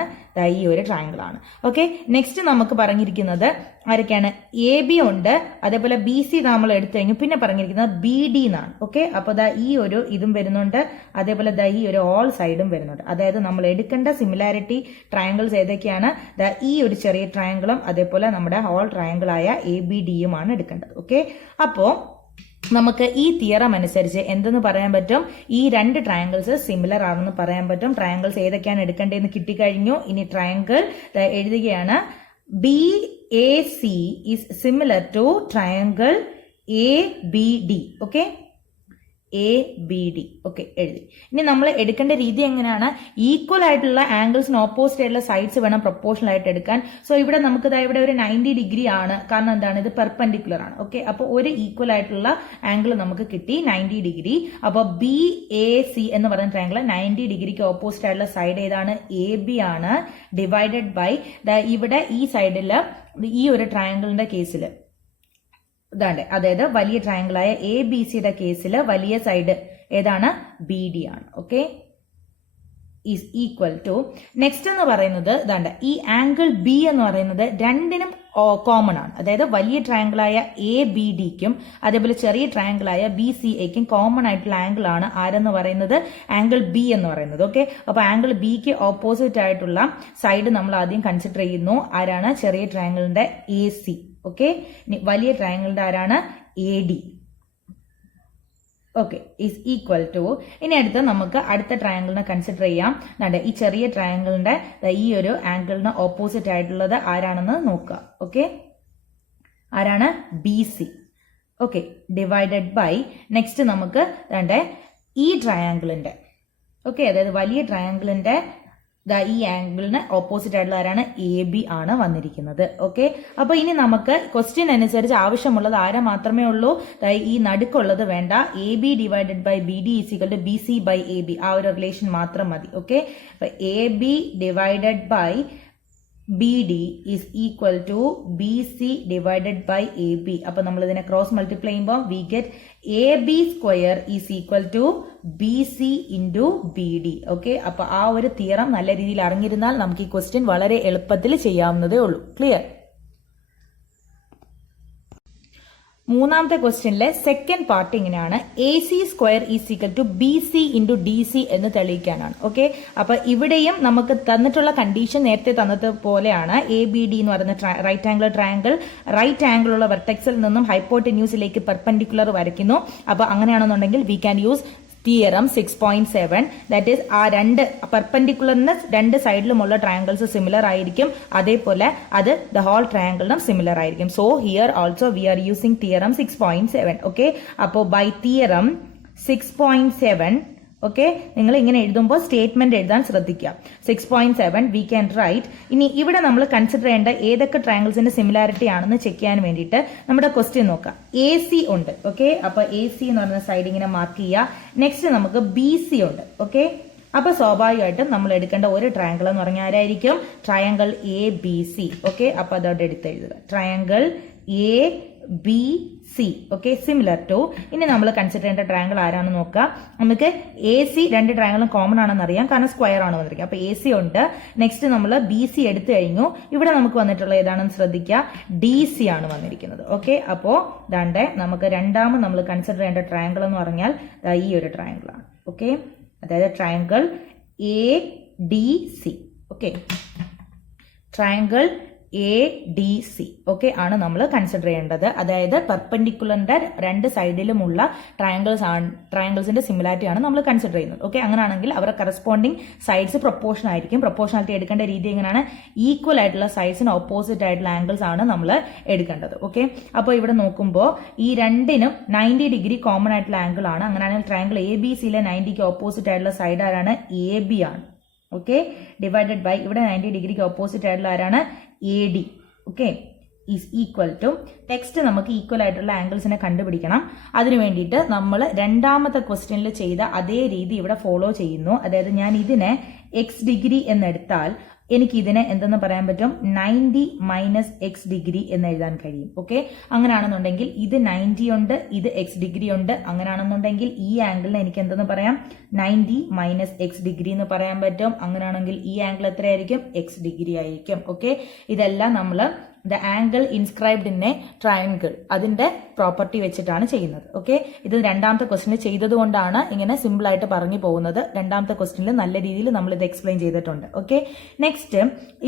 ഈ ഒരു ട്രയാങ്കിൾ ആണ്. ഓക്കെ, നെക്സ്റ്റ് നമുക്ക് പറഞ്ഞിരിക്കുന്നത് ആരൊക്കെയാണ്? AB ഉണ്ട്, അതേപോലെ BC നമ്മൾ എടുത്തു കഴിഞ്ഞു. പിന്നെ പറഞ്ഞിരിക്കുന്നത് BD എന്നാണ്. ഓക്കെ, അപ്പൊ ഈ ഒരു ഇതും വരുന്നുണ്ട്, അതേപോലെ ഈ ഒരു ഓൾ സൈഡും വരുന്നുണ്ട്. അതായത് നമ്മൾ എടുക്കേണ്ട സിമിലാരിറ്റി ട്രയാങ്കിൾസ് ഏതൊക്കെയാണ്? ഈ ഒരു ചെറിയ ട്രയാങ്കിളും അതേപോലെ നമ്മുടെ ഹോൾ ട്രയാങ്കിളായ ABDയുമാണ് എടുക്കേണ്ടത്. ഓക്കെ, അപ്പോ നമുക്ക് ഈ തിയറം അനുസരിച്ച് എന്തെന്ന് പറയാൻ പറ്റും? ഈ രണ്ട് ട്രയാങ്കിൾസ് സിമിലർ ആണെന്ന് പറയാൻ പറ്റും. ട്രയാങ്കിൾസ് ഏതൊക്കെയാണ് എടുക്കേണ്ടതെന്ന് കിട്ടിക്കഴിഞ്ഞു. ഇനി ട്രയാങ്കിൾ എഴുതുകയാണ്. BAC is similar to triangle ABD. Okay, ABD. Okay, എഴുതി. ഇനി നമ്മൾ എടുക്കേണ്ട രീതി എങ്ങനെയാണ്? ഈക്വൽ ആയിട്ടുള്ള ആംഗിൾസിന് ഓപ്പോസിറ്റ് ആയിട്ടുള്ള സൈഡ്സ് വേണം പ്രൊപ്പോർഷണൽ ആയിട്ട് എടുക്കാൻ. സോ ഇവിടെ നമുക്ക് ഇവിടെ ഒരു 90 ഡിഗ്രി ആണ്. കാരണം എന്താണ്? ഇത് പെർപെൻഡിക്കുലർ ആണ്. ഓക്കെ, അപ്പോൾ ഒരു ഈക്വൽ ആയിട്ടുള്ള ആംഗിൾ നമുക്ക് കിട്ടി 90 ഡിഗ്രി. അപ്പോൾ BAC എന്ന് പറയുന്ന ട്രയാങ്കിൾ 90 ഡിഗ്രിക്ക് ഓപ്പോസിറ്റ് ആയിട്ടുള്ള സൈഡ് ഏതാണ്? AB ആണ്. ഡിവൈഡഡ് ബൈ ഇവിടെ ഈ സൈഡിൽ ഈ ഒരു ട്രയാങ്കിളിന്റെ കേസിൽ ഇതാണ്ട്, അതായത് വലിയ ട്രയാങ്കിളായ ABCയുടെ കേസിൽ വലിയ സൈഡ് ഏതാണ്? BD ആണ്. Okay, is equal to next എന്ന് പറയുന്നത് ഇതാണ്ട് ഈ ആംഗിൾ B എന്ന് പറയുന്നത് രണ്ടിനും കോമൺ ആണ്. അതായത് വലിയ ട്രയാങ്കിളായ ABDക്കും അതേപോലെ ചെറിയ ട്രയാങ്കിളായ BCAക്കും കോമൺ ആയിട്ടുള്ള ആംഗിൾ ആണ് ആരെന്ന് പറയുന്നത്? ആംഗിൾ B എന്ന് പറയുന്നത്. ഓക്കെ, അപ്പൊ ആംഗിൾ Bക്ക് ഓപ്പോസിറ്റ് ആയിട്ടുള്ള സൈഡ് നമ്മൾ ആദ്യം കൺസിഡർ ചെയ്യുന്നു. ആരാണ്? ചെറിയ ട്രയാങ്കിളിന്റെ AC. ഓക്കെ, വലിയ ട്രയാങ്കിളിന്റെ ആരാണ്? AD. Okay, is equal to ഇനി അടുത്ത് നമുക്ക് അടുത്ത ട്രയാങ്കിളിനെ കൺസിഡർ ചെയ്യാം. ഈ ചെറിയ ട്രയാങ്കിളിന്റെ ഈ ഒരു ആംഗിളിന് ഓപ്പോസിറ്റ് ആയിട്ടുള്ളത് ആരാണെന്ന് നോക്കുക. ഓക്കെ, ആരാണ്? BC. Okay, divided by next നമുക്ക് ഈ ട്രയാങ്കിളിന്റെ, ഓക്കെ, അതായത് വലിയ ട്രയാങ്കിളിന്റെ ഈ ആംഗിളിന് ഓപ്പോസിറ്റ് ആയിട്ടുള്ള ആരാണ്? AB ആണ് വന്നിരിക്കുന്നത്. ഓക്കെ, അപ്പൊ ഇനി നമുക്ക് ക്വസ്റ്റ്യൻ അനുസരിച്ച് ആവശ്യമുള്ളത് ആരെ മാത്രമേ ഉള്ളൂ? ഈ നടുക്കുള്ളത് വേണ്ട. AB divided by BD is equal to BC by AB, ആ ഒരു റിലേഷൻ മാത്രം മതി. ഓക്കെ, അപ്പൊ AB divided by BD is equal to BC divided by AB. അപ്പൊ നമ്മൾ ഇതിനെ ക്രോസ് മൾട്ടിപ്ലൈ ചെയ്യുമ്പോൾ we get AB square is equal to BC into BD. Okay, അപ്പൊ ആ ഒരു തിയറം നല്ല രീതിയിൽ അറിഞ്ഞിരുന്നാൽ നമുക്ക് ഈ ക്വസ്റ്റ്യൻ വളരെ എളുപ്പത്തിൽ ചെയ്യാവുന്നതേ ഉള്ളൂ. ക്ലിയർ? മൂന്നാമത്തെ ക്വസ്റ്റ്യനിലെ സെക്കൻഡ് പാർട്ട് ഇങ്ങനെയാണ്, AC square is equal to BC into DC എന്ന് തെളിയിക്കാനാണ്. ഓക്കെ, അപ്പൊ ഇവിടെയും നമുക്ക് തന്നിട്ടുള്ള കണ്ടീഷൻ നേരത്തെ തന്നത് പോലെയാണ്. ABD എന്ന് പറയുന്ന right angle triangle right angle ഉള്ള വെർട്ടെക്സിൽ നിന്നും ഹൈപ്പോടെന്യൂസിലേക്ക് പെർപെൻഡിക്കുലർ വരയ്ക്കുന്നു. അപ്പൊ അങ്ങനെയാണെന്നുണ്ടെങ്കിൽ we can use theorem 6.7, that is ആ രണ്ട് പെർപെൻഡിക്കുലറിന് രണ്ട് സൈഡിലുമുള്ള ട്രയാങ്കിൾസ് സിമിലർ ആയിരിക്കും, അതേപോലെ അത് ദ ഹോൾ ട്രയാങ്കിളിനും സിമിലർ ആയിരിക്കും. So here also we R using theorem 6.7. Okay, അപ്പോൾ ബൈ തിയറം 6.7, ഓക്കെ, നിങ്ങൾ ഇങ്ങനെ എഴുതുമ്പോൾ സ്റ്റേറ്റ്മെന്റ് എഴുതാൻ ശ്രദ്ധിക്കുക. 6.7 വി ക്യാൻ റൈറ്റ്. ഇനി ഇവിടെ നമ്മൾ കൺസിഡർ ചെയ്യേണ്ട ഏതൊക്കെ ട്രയാങ്കിൾസിന്റെ സിമിലാരിറ്റി ആണെന്ന് ചെക്ക് ചെയ്യാൻ വേണ്ടിയിട്ട് നമ്മുടെ ക്വസ്റ്റ്യൻ നോക്കാം. AC ഉണ്ട്. ഓക്കെ, അപ്പൊ AC എന്ന് പറയുന്ന സൈഡ് ഇങ്ങനെ മാർക്ക് ചെയ്യുക. നെക്സ്റ്റ് നമുക്ക് BC ഉണ്ട്. ഓക്കെ, അപ്പൊ സ്വാഭാവികമായിട്ടും നമ്മൾ എടുക്കേണ്ട ഒരു ട്രയാങ്കിൾ എന്ന് പറഞ്ഞാൽ ആരായിരിക്കും? Triangle ABC. ഓക്കെ, അപ്പൊ അതോടെ എടുത്തെഴുതുക, triangle ABC. Okay, similar to. ഇനി നമ്മൾ കൺസിഡർ ചെയ്യേണ്ട ട്രയാങ്കിൾ ആരാണെന്ന് നോക്കാം. നമുക്ക് AC രണ്ട് ട്രയാങ്കിളും കോമൺ ആണെന്ന് അറിയാം, കാരണം സ്ക്വയർ ആണ് വന്നിരിക്കുക. അപ്പൊ AC ഉണ്ട്. നെക്സ്റ്റ് നമ്മൾ BC എടുത്തു കഴിഞ്ഞു. ഇവിടെ നമുക്ക് വന്നിട്ടുള്ള ഏതാണെന്ന് ശ്രദ്ധിക്കുക, DC ആണ് വന്നിരിക്കുന്നത്. ഓക്കെ, അപ്പോ ദാണ്ടെ നമുക്ക് രണ്ടാമത് നമ്മൾ കൺസിഡർ ചെയ്യേണ്ട ട്രയാങ്കിൾ എന്ന് പറഞ്ഞാൽ ഈ ഒരു ട്രയാങ്കിൾ ആണ്. ഓക്കെ, അതായത് triangle ADC. Okay, triangle ADC. Okay, ആണ് നമ്മൾ കൺസിഡർ ചെയ്യേണ്ടത്. അതായത് പെർപെൻഡിക്കുലറിന്റെ രണ്ട് സൈഡിലുമുള്ള ട്രയാങ്കിൾസിന്റെ സിമിലാരിറ്റി ആണ് നമ്മൾ കൺസിഡർ ചെയ്യുന്നത്. ഓക്കെ, അങ്ങനെയാണെങ്കിൽ അവരുടെ കറസ്പോണ്ടിങ് സൈഡ്സ് പ്രൊപ്പോർഷൻ ആയിരിക്കും. പ്രൊപ്പോർഷനാലിറ്റി എടുക്കേണ്ട രീതി എങ്ങനെയാണ്? ഈക്വൽ ആയിട്ടുള്ള സൈഡ്സിന് ഓപ്പോസിറ്റ് ആയിട്ടുള്ള ആംഗിൾസ് ആണ് നമ്മൾ എടുക്കേണ്ടത്. ഓക്കെ, അപ്പോൾ ഇവിടെ നോക്കുമ്പോൾ ഈ രണ്ടിനും 90 ഡിഗ്രി കോമൺ ആയിട്ടുള്ള ആംഗിൾ ആണ്. അങ്ങനെയാണെങ്കിൽ ട്രയാങ്കിൾ ABCയിലെ 90ക്ക് ഓപ്പോസിറ്റ് ആയിട്ടുള്ള സൈഡ് ആരാണ്? AB ആണ്. ഓക്കെ, ഡിവൈഡഡ് ബൈ ഇവിടെ 90 ഡിഗ്രിക്ക് ഓപ്പോസിറ്റ് ആയിട്ടുള്ള ആരാണ്? AD. Okay, is equal to, next നമുക്ക് ഈക്വൽ ആയിട്ടുള്ള ആംഗിൾസിനെ കണ്ടുപിടിക്കണം. അതിനു വേണ്ടിയിട്ട് നമ്മൾ രണ്ടാമത്തെ ക്വസ്റ്റ്യനിൽ ചെയ്ത അതേ രീതി ഇവിടെ ഫോളോ ചെയ്യുന്നു. അതായത് ഞാൻ ഇതിനെ X ഡിഗ്രി എന്നെടുത്താൽ എനിക്ക് ഇതിനെ എന്തെന്ന് പറയാൻ പറ്റും? 90 മൈനസ് X ഡിഗ്രി എന്ന് എഴുതാൻ കഴിയും. ഓക്കെ, അങ്ങനെയാണെന്നുണ്ടെങ്കിൽ ഇത് 90 ഉണ്ട്, ഇത് X ഡിഗ്രി ഉണ്ട്. അങ്ങനെയാണെന്നുണ്ടെങ്കിൽ ഈ ആംഗിളിനെ എനിക്ക് എന്തെന്ന് പറയാം? 90 മൈനസ് X ഡിഗ്രി എന്ന് പറയാൻ പറ്റും. അങ്ങനെയാണെങ്കിൽ ഈ ആംഗിൾ എത്രയായിരിക്കും? X ഡിഗ്രി ആയിരിക്കും. ഓക്കെ, ഇതെല്ലാം നമ്മൾ the angle inscribed in A triangle അതിന്റെ പ്രോപ്പർട്ടി വെച്ചിട്ടാണ് ചെയ്യുന്നത്. ഓക്കെ, ഇത് രണ്ടാമത്തെ ക്വസ്റ്റ്യൻ ചെയ്തത് കൊണ്ടാണ് ഇങ്ങനെ സിമ്പിൾ ആയിട്ട് പറഞ്ഞു പോകുന്നത്. രണ്ടാമത്തെ ക്വസ്റ്റ്യനിൽ നല്ല രീതിയിൽ നമ്മൾ ഇത് എക്സ്പ്ലെയിൻ ചെയ്തിട്ടുണ്ട്. ഓക്കെ, നെക്സ്റ്റ്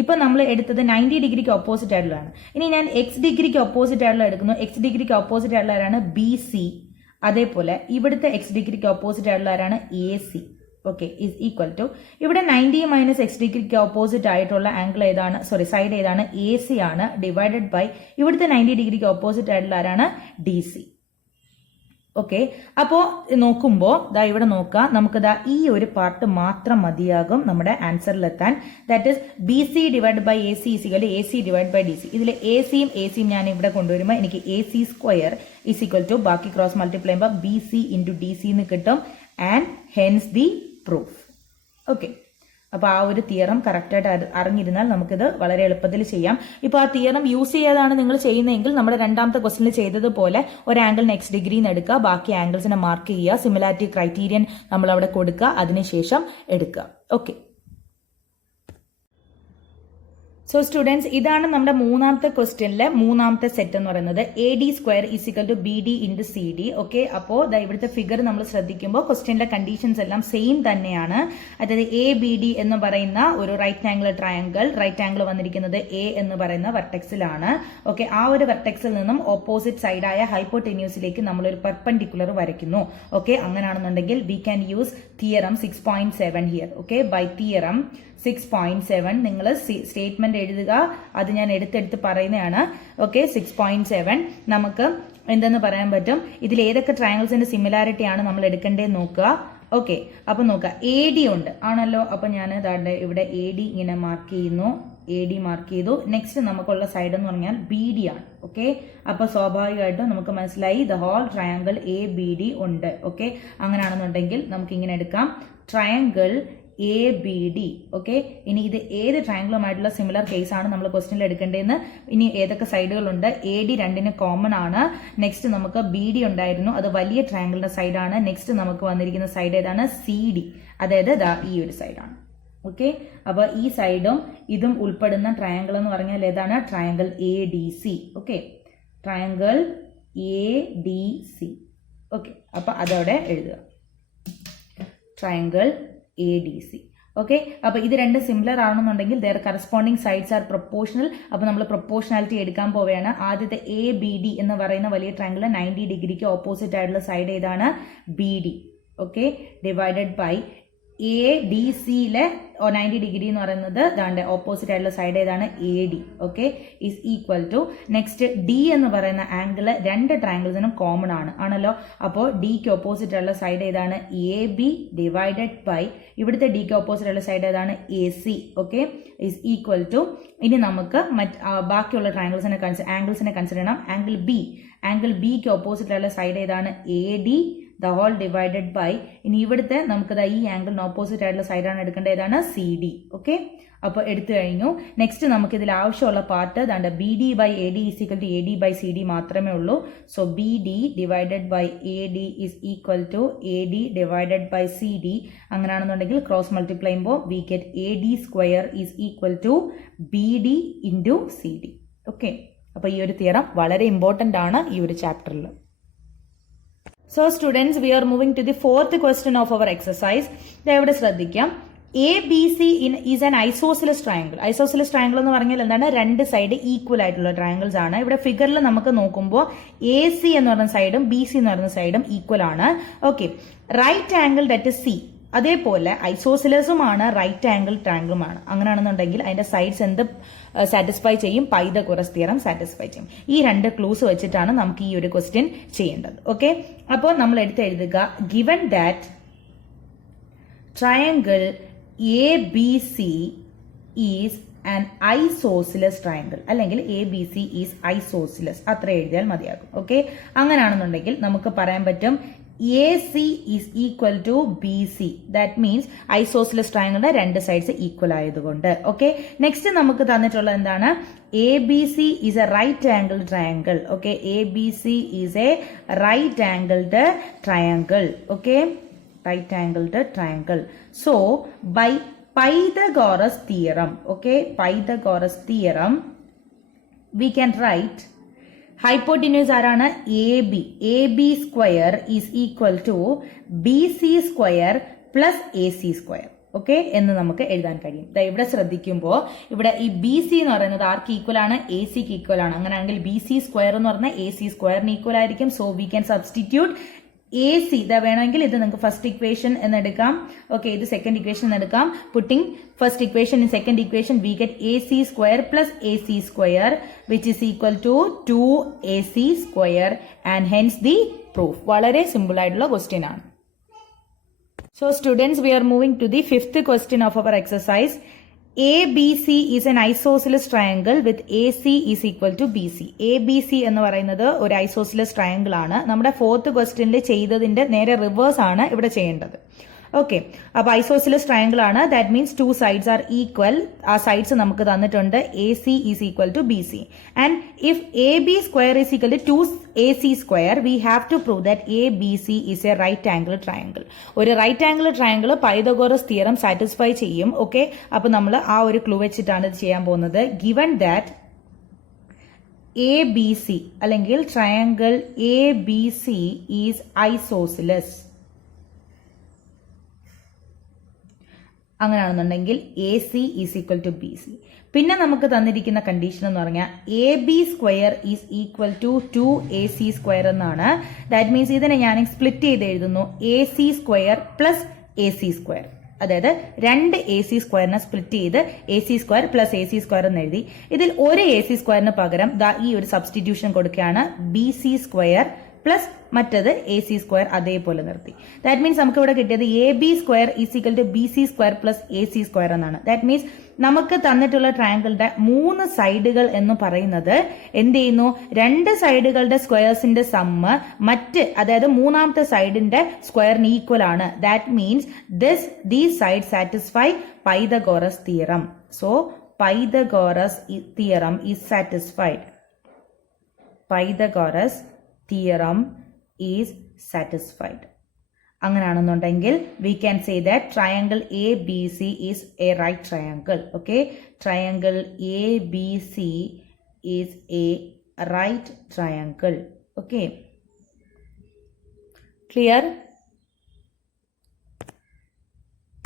ഇപ്പൊ നമ്മൾ എടുത്തത് 90 ഡിഗ്രിക്ക് ഓപ്പോസിറ്റ് ആയിട്ടുള്ളതാണ്. ഇനി ഞാൻ X ഡിഗ്രിക്ക് ഓപ്പോസിറ്റ് ആയിട്ടുള്ള എടുക്കുന്നു. X ഡിഗ്രിക്ക് ഓപ്പോസിറ്റ് ആയിട്ടുള്ള ആരാണ്? BC. അതേപോലെ ഇവിടുത്തെ X ഡിഗ്രിക്ക് ഓപ്പോസിറ്റ് ആയിട്ടുള്ള ആരാണ്? AC. Okay, is equal to ഇവിടെ 90 മൈനസ് X ഡിഗ്രിക്ക് ഓപ്പോസിറ്റ് ആയിട്ടുള്ള ആംഗിൾ ഏതാണ്? സോറി, സൈഡ് ഏതാണ്? AC ആണ്. ഡിവൈഡഡ് ബൈ ഇവിടുത്തെ 90 ഡിഗ്രിക്ക് ഓപ്പോസിറ്റ് ആയിട്ടുള്ള ആരാണ്? DC. ഓക്കെ, അപ്പോ നോക്കുമ്പോ ദാ ഇവിടെ നോക്കാം, നമുക്ക് ദാ ഈ ഒരു പാർട്ട് മാത്രം മതിയാകും നമ്മുടെ ആൻസറിലെത്താൻ. That is BC divide by AC is equal to AC divide by DC. ഇതിൽ ACയും ACയും ഞാൻ ഇവിടെ കൊണ്ടുവരുമ്പോൾ എനിക്ക് AC square is equal to ബാക്കി ക്രോസ് മൾട്ടിപ്ലൈ ചെയ്യുമ്പോൾ BC ഇൻറ്റു DC എന്ന് കിട്ടും. And hence the proof. Okay, അപ്പൊ ആ ഒരു തിയറം കറക്റ്റായിട്ട് അറിഞ്ഞിരുന്നാൽ നമുക്കിത് വളരെ എളുപ്പത്തിൽ ചെയ്യാം. ഇപ്പൊ ആ തിയറം യൂസ് ചെയ്യാതാണ് നിങ്ങൾ ചെയ്യുന്നതെങ്കിൽ നമ്മുടെ രണ്ടാമത്തെ ക്വസ്റ്റ്യനിൽ ചെയ്തതുപോലെ ഒരു ആംഗിളിന് X ഡിഗ്രി എടുക്കുക, ബാക്കി ആംഗിൾസിനെ മാർക്ക് ചെയ്യുക, സിമിലാരിറ്റി ക്രൈറ്റീരിയൻ നമ്മൾ അവിടെ കൊടുക്കുക, അതിനുശേഷം എടുക്കുക. ഓക്കെ, സോ സ്റ്റുഡൻസ്, ഇതാണ് നമ്മുടെ മൂന്നാമത്തെ ക്വസ്റ്റ്യനിലെ മൂന്നാമത്തെ സെറ്റ് എന്ന് പറയുന്നത്. AD square is equal to BD into CD. Okay, അപ്പോൾ ഇവിടുത്തെ ഫിഗർ നമ്മൾ ശ്രദ്ധിക്കുമ്പോൾ ക്വസ്റ്റ്യനിലെ കണ്ടീഷൻസ് എല്ലാം സെയിം തന്നെയാണ്. അതായത് ABD എന്ന് പറയുന്ന ഒരു right angle triangle, right angle വന്നിരിക്കുന്നത് A എന്ന് പറയുന്ന വെർട്ടെക്സിലാണ്. ഓക്കെ, ആ ഒരു വെർട്ടെക്സിൽ നിന്നും ഓപ്പോസിറ്റ് സൈഡായ ഹൈപ്പോടെന്യൂസിലേക്ക് നമ്മളൊരു പെർപെൻഡിക്കുലർ വരയ്ക്കുന്നു. ഓക്കെ, അങ്ങനെയാണെന്നുണ്ടെങ്കിൽ we can use theorem 6.7 here. Okay, by theorem 6.7 നിങ്ങൾ സ്റ്റേറ്റ്മെന്റ് എഴുതുക, അത് ഞാൻ എടുത്തെടുത്ത് പറയുന്നതാണ്. ഓക്കെ, 6.7 നമുക്ക് എന്തെന്ന് പറയാൻ പറ്റും? ഇതിൽ ഏതൊക്കെ ട്രയാങ്കിൾസിന്റെ സിമിലാരിറ്റി ആണ് നമ്മൾ എടുക്കേണ്ടതെന്ന് നോക്കുക. ഓക്കെ, അപ്പൊ നോക്കുക, AD ഉണ്ട് ആണല്ലോ. അപ്പൊ ഞാൻ ഇവിടെ AD ഇങ്ങനെ മാർക്ക് ചെയ്യുന്നു, AD മാർക്ക് ചെയ്തു. നെക്സ്റ്റ് നമുക്കുള്ള സൈഡ് എന്ന് പറഞ്ഞാൽ BD ആണ്. ഓക്കെ, അപ്പൊ സ്വാഭാവികമായിട്ടും നമുക്ക് മനസ്സിലായി ദ ഹോൾ ട്രയാങ്കിൾ ABD ഉണ്ട്. ഓക്കെ, അങ്ങനെയാണെന്നുണ്ടെങ്കിൽ നമുക്ക് ഇങ്ങനെ എടുക്കാം, ട്രയാങ്കിൾ ABD. ഓക്കെ, ഇനി ഇത് ഏത് ട്രയാങ്കിളുമായിട്ടുള്ള സിമിലർ കേസ് ആണ് നമ്മൾ ക്വസ്റ്റ്യനിൽ എടുക്കേണ്ടതെന്ന്, ഇനി ഏതൊക്കെ സൈഡുകളുണ്ട്? AD രണ്ടിന് കോമൺ ആണ്. നെക്സ്റ്റ് നമുക്ക് BD ഉണ്ടായിരുന്നു, അത് വലിയ ട്രയാങ്കിളിന്റെ സൈഡാണ്. നെക്സ്റ്റ് നമുക്ക് വന്നിരിക്കുന്ന സൈഡ് ഏതാണ്? CD, അതായത് ഈ ഒരു സൈഡാണ്. ഓക്കെ, അപ്പൊ ഈ സൈഡും ഇതും ഉൾപ്പെടുന്ന ട്രയാങ്കിൾ എന്ന് പറഞ്ഞാൽ ഏതാണ്? Triangle ADC. Okay, triangle ADC. Okay, അപ്പോൾ അതവിടെ എഴുതുക, ട്രയാങ്കിൾ ADC. ഓക്കെ, അപ്പോൾ ഇത് രണ്ട് സിമിലർ ആണെന്നുണ്ടെങ്കിൽ there corresponding sides are proportional. അപ്പോൾ നമ്മൾ പ്രൊപ്പോർഷണാലിറ്റി എടുക്കാൻ പോവുകയാണ്. ആദ്യത്തെ ABD എന്ന് പറയുന്ന വലിയ ട്രയാങ്കിൾ 90 ഡിഗ്രിക്ക് ഓപ്പോസിറ്റ് ആയിട്ടുള്ള സൈഡ് ഏതാണ്? BD. ഓക്കെ, ഡിവൈഡഡ് ബൈ ADCയിലെ 90 ഡിഗ്രി എന്ന് പറയുന്നത് ദാണ്ട് ഓപ്പോസിറ്റ് ആയിട്ടുള്ള സൈഡ് ഏതാണ്? AD. Okay, is equal to next D എന്ന് പറയുന്ന ആംഗിൾ രണ്ട് ട്രയാങ്കിൾസിനും കോമൺ ആണല്ലോ. അപ്പോൾ ഡിക്ക് ഓപ്പോസിറ്റ് ആയിട്ടുള്ള സൈഡ് ഏതാണ്? AB ഡിവൈഡഡ് ബൈ ഇവിടുത്തെ ഡിക്ക് ഓപ്പോസിറ്റ് ആയിട്ടുള്ള സൈഡ് ഏതാണ്? AC. Okay, is equal to ഇനി നമുക്ക് ബാക്കിയുള്ള ആംഗിൾസിനെ കൺസിഡർ ചെയ്യണം. ആംഗിൾ ബിക്ക് ഓപ്പോസിറ്റ് ആയിട്ടുള്ള സൈഡ് ഏതാണ്? AD the whole divided by ഇനി ഇവിടുത്തെ നമുക്ക് ഈ ആംഗിളിന് ഓപ്പോസിറ്റ് ആയിട്ടുള്ള സൈഡാണ് എടുക്കേണ്ടത്, ഏതാണ്? CD. ഓക്കെ, അപ്പോൾ എടുത്തു കഴിഞ്ഞു. നെക്സ്റ്റ് നമുക്ക് ഇതിൽ ആവശ്യമുള്ള പാർട്ട് ദാണ്ട് BD by AD is equal to AD by CD മാത്രമേ ഉള്ളൂ. So BD divided by AD is equal to AD divided by CD. അങ്ങനെയാണെന്നുണ്ടെങ്കിൽ ക്രോസ് മൾട്ടിപ്ലൈ ചെയ്യുമ്പോൾ we get AD square is equal to BD into CD. Okay, അപ്പോൾ ഈ ഒരു theorem വളരെ important ആണ് ഈ ഒരു ചാപ്റ്ററിൽ. So students, we are moving to the fourth question of our exercise. ഇവിടെ ശ്രദ്ധിക്കാം, ABC is an isosceles triangle. Isosceles triangle എന്ന് പറഞ്ഞാൽ എന്താണ്? രണ്ട് സൈഡ് ഈക്വൽ ആയിട്ടുള്ള ട്രയാങ്കിൾസ് ആണ്. ഇവിടെ ഫിഗറിൽ നമുക്ക് നോക്കുമ്പോൾ AC എന്ന് പറയുന്ന സൈഡും BC എന്ന് പറയുന്ന സൈഡും ഈക്വൽ ആണ്. Okay, right angle that is C. അതേപോലെ ഐസോസിലസുമാണ്, റൈറ്റ് ആംഗിൾ ട്രയാങ്കിളുമാണ്. അങ്ങനെയാണെന്നുണ്ടെങ്കിൽ അതിന്റെ സൈഡ്സ് എന്ത് സാറ്റിസ്ഫൈ ചെയ്യും? പൈതഗോറസ് തിയറം സാറ്റിസ്ഫൈ ചെയ്യും. ഈ രണ്ട് ക്ലൂസ് വെച്ചിട്ടാണ് നമുക്ക് ഈ ഒരു ക്വസ്റ്റ്യൻ ചെയ്യേണ്ടത്. ഓക്കെ, അപ്പോൾ നമ്മൾ എഴുതുക, given that triangle ABC is an isosceles triangle, അല്ലെങ്കിൽ ABC ഈസ് ഐസോസിലസ്, അത്ര എഴുതിയാൽ മതിയാകും. ഓക്കെ, അങ്ങനെയാണെന്നുണ്ടെങ്കിൽ നമുക്ക് പറയാൻ പറ്റും AC is equal to BC. That means isosceles triangle രണ്ട് സൈഡ്സ് ഈക്വൽ ആയതുകൊണ്ട്. ഓക്കെ, നെക്സ്റ്റ് നമുക്ക് തന്നിട്ടുള്ള എന്താണ്? ABC is a right angled triangle. Okay, ABC is a right angled triangle. Okay, right angled triangle. So by Pythagoras theorem, okay, Pythagoras theorem, we can write hypotenuse ആരാണ്? AB square is equal to BC square plus AC square. Okay, എന്ന് നമുക്ക് എഴുതാൻ കഴിയും. ഇവിടെ ശ്രദ്ധിക്കുമ്പോൾ ഇവിടെ ഈ BC എന്ന് പറയുന്നത് ആർക്ക് ഈക്വൽ ആണ്? ACക്ക് ഈക്വൽ ആണ്. അങ്ങനെയാണെങ്കിൽ BC സ്ക്വയർ എന്ന് പറഞ്ഞാൽ AC സ്ക്വയറിന് ഈക്വൽ ആയിരിക്കും. So we can substitute AC. ഇതാ വേണമെങ്കിൽ ഇത് നിങ്ങൾക്ക് ഫസ്റ്റ് ഇക്വേഷൻ എന്നെടുക്കാം. ഓക്കെ, ഇത് സെക്കൻഡ് ഇക്വേഷൻ എന്നെടുക്കാം. Putting first equation in second equation we get AC square plus AC square which is equal to 2AC square and hence the proof. വളരെ simple ആയിട്ടുള്ള question ആണ്. So students, we are moving to the fifth question of our exercise. ABC is an isosceles triangle with AC is equal to BC. ABC എന്ന് പറയുന്നത് ഒരു isosceles triangle ആണ്. നമ്മുടെ fourth ക്വസ്റ്റ്യനിൽ ചെയ്തതിന്റെ നേരെ റിവേഴ്സ് ആണ് ഇവിടെ ചെയ്യേണ്ടത്. ഓക്കെ, അപ്പൊ ഐസോസിലസ് ട്രയാങ്കിൾ ആണ്. That means two sides are equal. ആ സൈഡ്സ് നമുക്ക് തന്നിട്ടുണ്ട്. AC is equal to BC and if AB square is equal to 2AC square we have to prove that ABC is a right angle triangle. ഒരു right angle triangle Pythagoras theorem satisfy ചെയ്യും. Okay, അപ്പൊ നമ്മൾ ആ ഒരു clue വെച്ചിട്ടാണ് ഇത് ചെയ്യാൻ പോകുന്നത്. ഗിവൻ ദാറ്റ് ABC അല്ലെങ്കിൽ ട്രയാങ്കിൾ ABC ഈസ് ഐസോസിലസ്, അങ്ങനെയാണെന്നുണ്ടെങ്കിൽ AC is equal to BC. പിന്നെ നമുക്ക് തന്നിരിക്കുന്ന കണ്ടീഷൻ എന്ന് പറഞ്ഞാൽ AB square is equal to 2AC square എന്നാണ്. ദാറ്റ് മീൻസ് ഇതിനെ ഞാൻ സ്പ്ലിറ്റ് ചെയ്ത് എഴുതുന്നു AC square plus AC square. അതായത് രണ്ട് AC സ്ക്വയറിനെ സ്പ്ലിറ്റ് ചെയ്ത് AC square plus AC square എന്ന് എഴുതി. ഇതിൽ ഒരു AC സ്ക്വയറിന് പകരം ഈ ഒരു സബ്സ്റ്റിറ്റ്യൂഷൻ കൊടുക്കുകയാണ്. BC സ്ക്വയർ പ്ലസ് മറ്റത് AC സ്ക്വയർ അതേപോലെ നിർത്തി. ദാറ്റ് മീൻസ് നമുക്ക് ഇവിടെ കിട്ടിയത് AB square is equal to BC square plus AC square എന്നാണ്. ദാറ്റ് മീൻസ് നമുക്ക് തന്നിട്ടുള്ള ട്രയാങ്കിളുടെ മൂന്ന് സൈഡുകൾ എന്ന് പറയുന്നത് എന്ത് ചെയ്യുന്നു? രണ്ട് സൈഡുകളുടെ സ്ക്വയേഴ്സിന്റെ സമ്മ് അതായത് മൂന്നാമത്തെ സൈഡിന്റെ സ്ക്വയറിന് ഈക്വൽ ആണ്. That means these side satisfy Pythagoras theorem. So Pythagoras theorem is satisfied. Pythagoras theorem is satisfied. അങ്ങനെയാണെന്നുണ്ടെങ്കിൽ we can say that triangle ABC is a right triangle. Okay, triangle ABC is a right triangle. Okay. Clear?